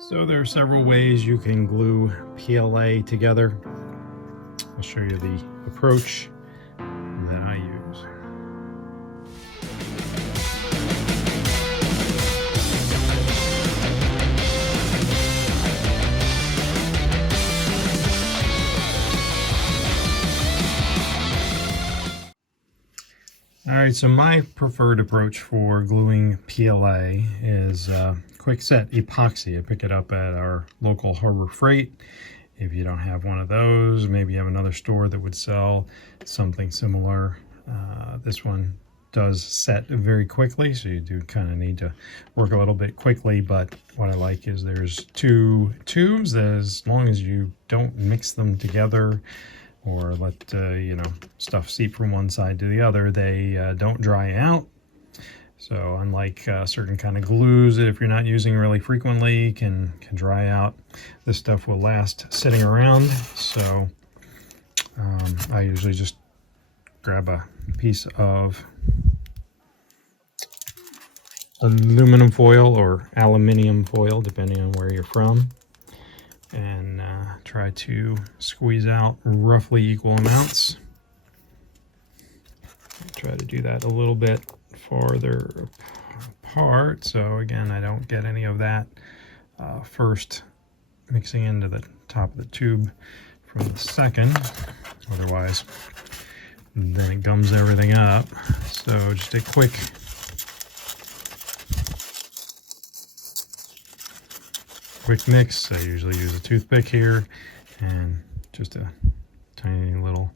So there are several ways you can glue PLA together. I'll show you the approach that I use. Alright, so my preferred approach for gluing PLA is quick set epoxy. I pick it up at our local Harbor Freight. If you don't have one of those, maybe you have another store that would sell something similar. This one does set very quickly, so you do kind of need to work a little bit quickly, but what I like is there's two tubes. As long as you don't mix them together or let stuff seep from one side to the other, they don't dry out. So unlike certain kind of glues that if you're not using really frequently can dry out, this stuff will last sitting around. So I usually just grab a piece of aluminum foil or aluminium foil, depending on where you're from, and try to squeeze out roughly equal amounts. Try to do that a little bit farther apart, so again I don't get any of that first mixing into the top of the tube from the second, otherwise then it gums everything up. So just a quick mix. I usually use a toothpick here and just a tiny little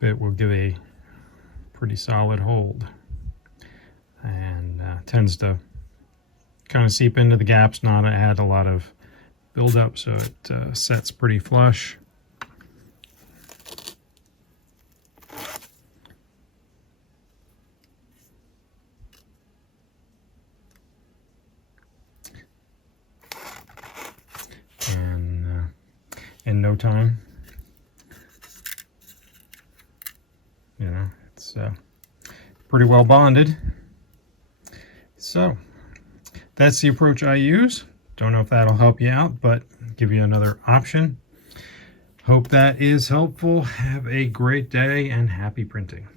bit will give a pretty solid hold, and tends to kind of seep into the gaps, not add a lot of buildup, so it sets pretty flush. And in no time, it's pretty well bonded. So that's the approach I use. Don't know if that'll help you out, but give you another option. Hope that is helpful. Have a great day and happy printing.